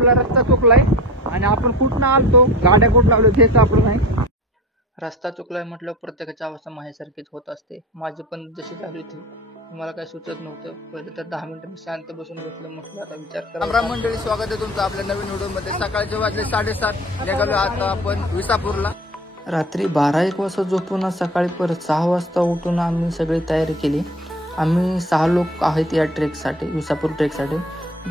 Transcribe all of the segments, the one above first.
आपला रस्ता चुकलाय आणि आपण कुठनं आलतो, गाड्या कुठं लावल्या हे सापडलं नाही. रस्ता चुकलाय म्हटलं प्रत्येकाची अवस्था माझ्यासारखीच होत असते. माझी पण जशी झाली होती, मला काय सुचत नव्हतं. पहिले तर 10 मिनिटं मी शांत बसून बसलो, म्हटलं आता विचार करा. राम मंडळी, स्वागत आहे तुमचं आपल्या नवीन व्हिडिओमध्ये. सकाळचे वाजले 7:30, निघालो आता आपण विसापूरला. रात्री 12-1 वाजता झोपून सकाळी परत 6 वाजता उठून आम्ही सगळी तयारी केली. आम्ही 6 लोक आहेत या ट्रेकसाठी, विसापूर ट्रेकसाठी.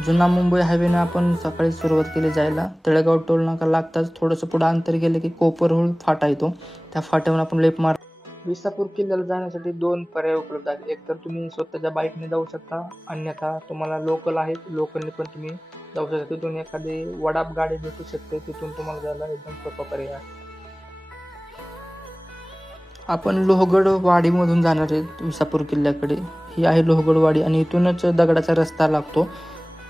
जुना मुंबई हायवेने आपण सकाळी सुरुवात केली जायला. तळेगाव टोल नाका लागताच थोडंसं पुढे अंतर गेलं की कोपरहुळ फाटा येतो. त्या फाट्यावर आपण लेप मार. विसापूर किल्ल्याला जाण्यासाठी 2 पर्याय उपलब्ध आहेत. एक तर तुम्ही स्वतःच्या बाईकने जाऊ शकता, अन्यथा तुम्हाला लोकल आहेत, लोकलने पण तुम्ही जाऊ शकता. तिथून एखादी वडाप गाडी भेटू शकते, तिथून तुम्हाला जायला एकदम सोपा पर्याय आहे. आपण लोहगड वाडीमधून जाणार आहे विसापूर किल्ल्याकडे. ही आहे लोहगड वाडी आणि इथूनच दगडाचा रस्ता लागतो.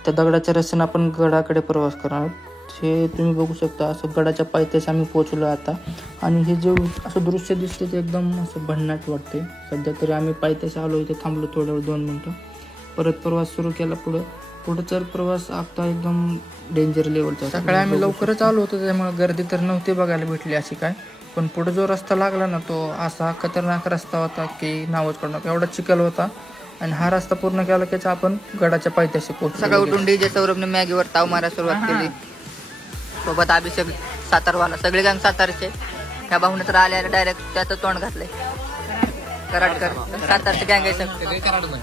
त्या दगडाच्या रस्त्याने आपण गडाकडे प्रवास करणार. हे तुम्ही बघू शकता, असं गडाच्या पायथ्याशी आम्ही पोहोचलो आता. आणि हे जे असं दृश्य दिसते ते एकदम असं भन्नाट वाटते. सध्या तरी आम्ही पायथ्याशी आलो, इथे थांबलो थोड्या वेळ 2 मिनटं. परत प्रवास सुरू केला. पुढचा प्रवास आता एकदम डेंजर लेवलचा. सकाळी आम्ही लवकरच आलो होतो, त्यामुळे गर्दी तर नव्हती बघायला भेटली अशी काय. पण पुढे जो रस्ता लागला ना, तो असा खतरनाक रस्ता होता की नावच काढणार. एवढा चिखल होता आणि हा रस्ता पूर्ण केला की आपण गडाच्या पायथ्याशी पोहोचलो. सकाळी उठून डीजे सौरभने मॅगीवर ताव मारायला सुरुवात केली. सोबत अभिषेक सातारवाला, सगळे गँग सातारचे. ह्या भाऊने तर आले डायरेक्ट त्याचं तोंड घातलंय. कराडकर सातारचे गँग आहे.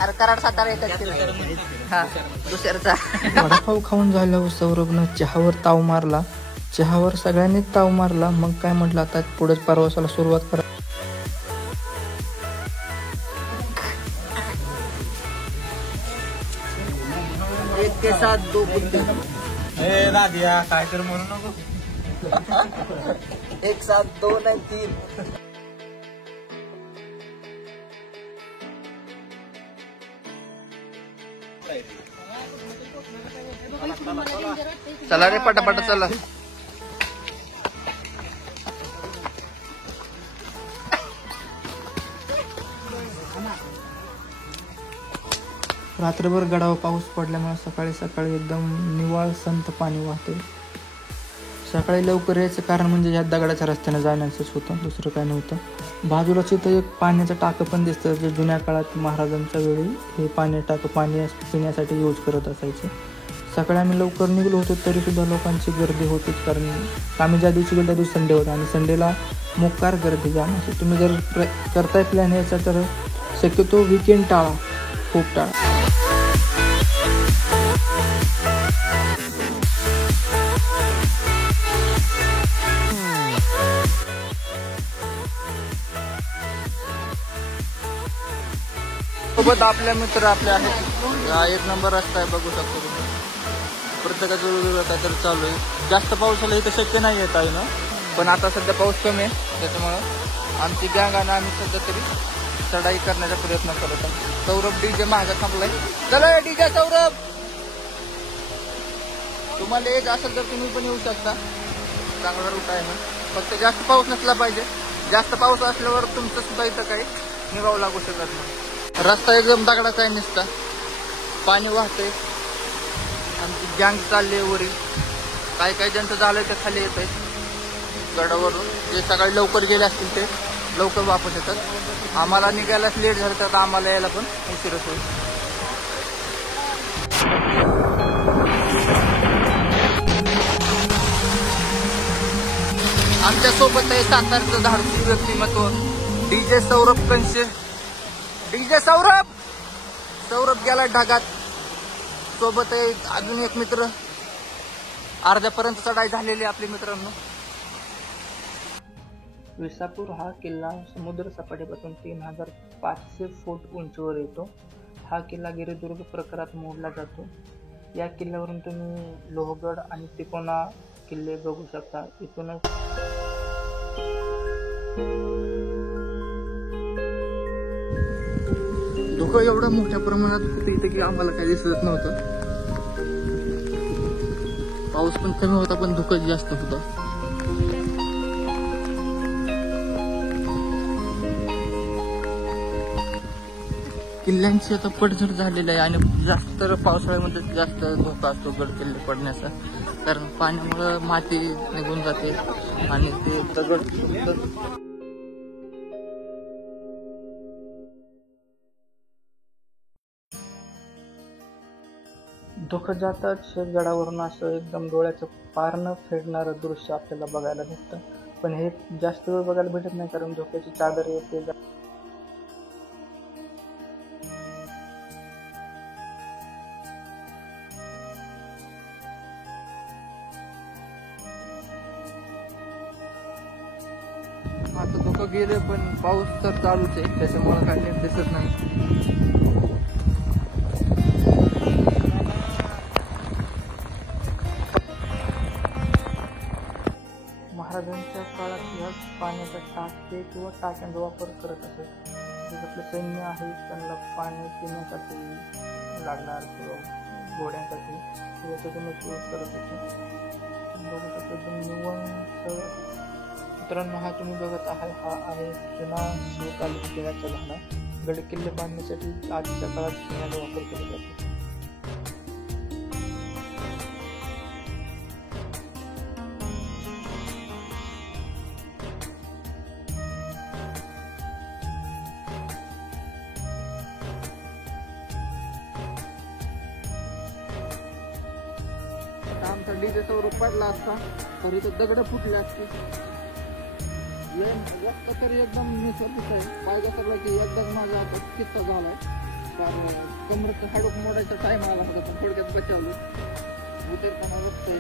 अरे कराड सातारा येतात. हा दुसऱ्याचा वडापाव खाऊन झाल्यावर सौरभनं चहावर ताव मारला. चहावर सगळ्यांनीच ताव मारला. मग काय म्हटलं, आता पुढे प्रवासाला सुरुवात करा. एक के साथ 2 बुद्धू. ए नादिया, काय तर म्हणू नको. एक साथ 2 नाही 3. चला रे पटापट चला. रात्रभर गडावर पाऊस पडल्यामुळे सकाळी सकाळी एकदम निवाळ संत पाणी वाहते. सकाळी लवकर यायचं कारण म्हणजे या दगडाच्या रस्त्याने जाण्याचंच होतं, दुसरं काय नव्हतं. बाजूलाच इथं एक पाण्याचं टाकं पण दिसतं, जे जुन्या काळात महाराजांच्या वेळी हे पाणी पिण्यासाठी यूज करत असायचे. सकाळी आम्ही लवकर निघलो होतो तरीसुद्धा लोकांची गर्दी होतीच, कारण आम्ही ज्या दिवशी गेलो त्या दिवशी संडे होता आणि संडेला मोकार गर्दी जाण्याची. तुम्ही जर करताय प्लॅन यायचा तर शक्यतो वीकेंड टाळा, खूप टाळा. सोबत आपल्या मित्र आपले आहेत. हा 1 नंबर रस्ता आहे, बघू शकतो तुम्ही. प्रत्येकाचं वेगवेगळं काहीतरी चालू आहे. जास्त पावसाला इथं शक्य नाही येत आहे ना, पण आता सध्या पाऊस कमी आहे, त्याच्यामुळं आमची गँग आणि आम्ही सध्या तरी चढाई करण्याचा प्रयत्न करत आहोत. सौरभ डीजे मागं थांबलाय. चला डीजे सौरभ, तुम्हाला येत असेल तर तुम्ही पण येऊ शकता. चांगला रूट आहे ना, फक्त जास्त पाऊस नसला पाहिजे. जास्त पाऊस असल्यावर तुमचं सुद्धा इथं काही निघावं लागू शकत नाही. रस्ता एकदम दगडाचा आहे, नुसता पाणी वाहतंय. आमची गँग चालली आहे वरील. काही ज्यांचं झालंय ते खाली येत आहे गडावरून. जे सकाळी लवकर गेले असतील ते लवकर वापस येतात. आम्हाला निघायलाच लेट झालं तर आम्हाला यायला पण उशीरच होईल. आमच्या सोबत आहे सातारचं धाडसी व्यक्तिमत्व डीजे सौरभ कंशे. डीजे सौरभ गेला ढगात. सोबत आहे अजून एक मित्र. अर्ध्यापर्यंत चढाई झालेली आपल्या मित्रांनो. विसापूर हा किल्ला समुद्र सपाटीपासून 3500 फूट उंचीवर येतो. हा किल्ला गिरिदुर्ग प्रकारात मोडला जातो. या किल्ल्यावरून तुम्ही लोहगड आणि तिकोना किल्ले बघू शकता. इथूनच धुकं एवढं मोठ्या प्रमाणात होतं इथं की आम्हाला काही दिसत नव्हतं. पाऊस पण कमी होता पण धुकं जास्त होतं. किल्ल्यांची आता पडझड झालेली आहे आणि जास्त पावसाळ्यामध्ये जास्त धोका असतो गड किल्ले पडण्याचा. कारण पाण्यामुळं माती निघून जाते आणि ते दगड धुकं जाताच गडावरून असं एकदम डोळ्याचं पारणं फेडणारं दृश्य आपल्याला बघायला भेटतं. पण हे जास्त वेळ बघायला भेटत नाही कारण धोक्याची चादर येते. आता धोकं गेले पण पाऊस तर चालूच आहे, त्याच्यामुळे काही नीट दिसत नाही. महाराजांच्या काळात ह्याच पाण्याचा टाके किंवा टाक्यांचा वापर करत असत. जे आपलं सैन्य आहे त्यांना पाणी पिण्यासाठी लागणार किंवा घोड्यांसाठी याच्यातूनच यूज करत होते. बघू शकतो एकदम निवंत. मित्रांनो, हा तुम्ही बघत आहे हा आहे जुना शिवकालीन पिण्याचा झाला. गडकिल्ले बांधण्यासाठी आजच्या काळात पिण्याचा वापर केला जातो. आमचा डीजे सौर पडला असता तरी तो दगड फुटले असते. रस्ता तरी एकदम निसर्गिक आहे. पाहिजे सगळं की एकदम माझा आता किस्सा झालाय. तर कमरेचं हाडूक मोडायचा टाइम आला होता पण थोडक्यात बचावलं. उतरताना रस्ता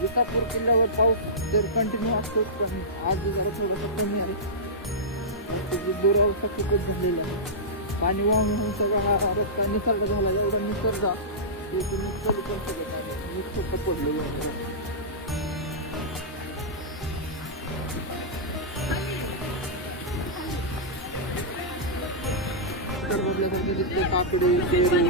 विसापूर किल्ल्यावर पाऊस तर कंटिन्यू असतोच, पण आज जरा थोडासा कमी आहे. त्याची दुरावस्था खूपच झालेली आहे. पाणी वाहून सगळा हा रस्ता निसर्ग झाला. एवढा निसर्ग तुम्ही चालू करू शकत नाही. निसर्ग पडलेलं बदल्यासारखे दिसते. काकडी केळी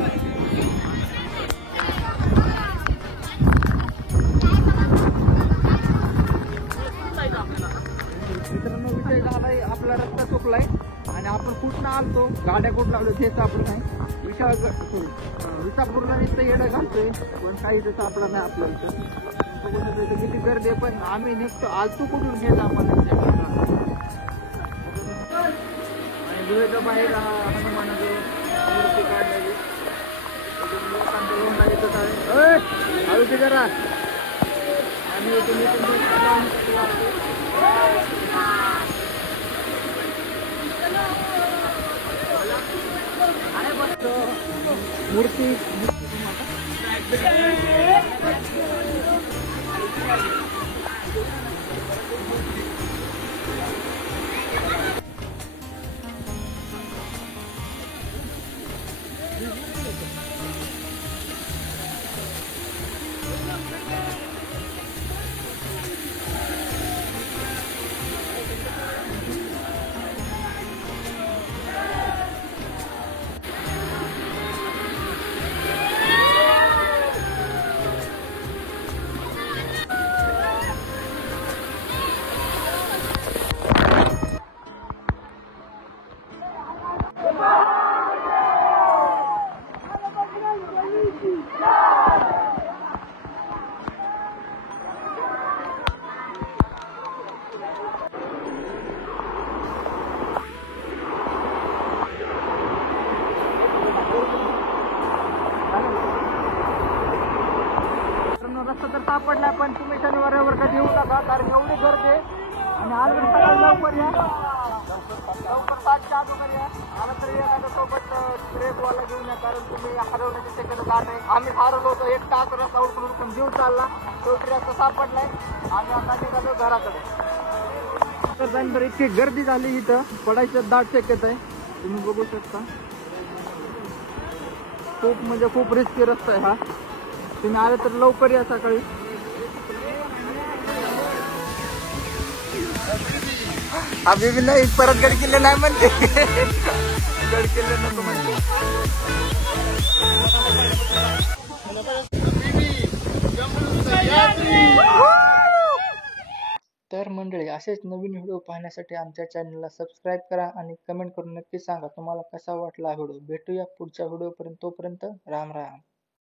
मित्रांनो, विषय झालाय आपला रस्ता चुकलाय आणि आपण कुठनं आलतो, गाड्या कुठं लावलो हे सापडत नाही. विसापूरला नुसतं येडं घालतोय पण काही जसं आपला नाही. आपल्या इथं किती गर्दी आहे, पण आम्ही निघतो आलतो कुठून घेत आम्हाला. आणि दुहेचा बाहेर हनुमानाचं मूर्ती काढलेली लोकांचं लोंढा येतच आहे. हळूची जरा आणि मूर्ती रस्ता तर सापडला, पण तुम्ही शनिवार रविवार कधी येऊ नका कारण एवढी गर्दी आहे. आणि आलं तर सकाळी लवकर या, लवकर 7च्या अगोदर या. आलं तरी एखाद्या सोबत ट्रेकवाला घेऊन या कारण तुम्ही हरवण्याची शक्यता दाट आहे. आम्ही हरवलो होतो. 1 तास रस्ता उडकून पण जीव चालला. शेवटी रस्ता सापडलाय आणि आता निघालो घराकडे. तर इतकी गर्दी झाली इथं पडायचं दाट शक्यता आहे. तुम्ही बघू शकता. खूप म्हणजे खूप रिस्की रस्ता आहे हा. तुम्ही आले तर लवकर या सकाळी. अभी नाही परत गड किल्ले नाही म्हणते. गड किल्ले नको म्हणते. तर मंडळी, असेच नवीन व्हिडिओ पाहण्यासाठी आमच्या चॅनलला सबस्क्राईब करा आणि कमेंट करून नक्की सांगा तुम्हाला कसा वाटला व्हिडिओ. भेटूया पुढच्या व्हिडिओपर्यंत. तोपर्यंत राम राम.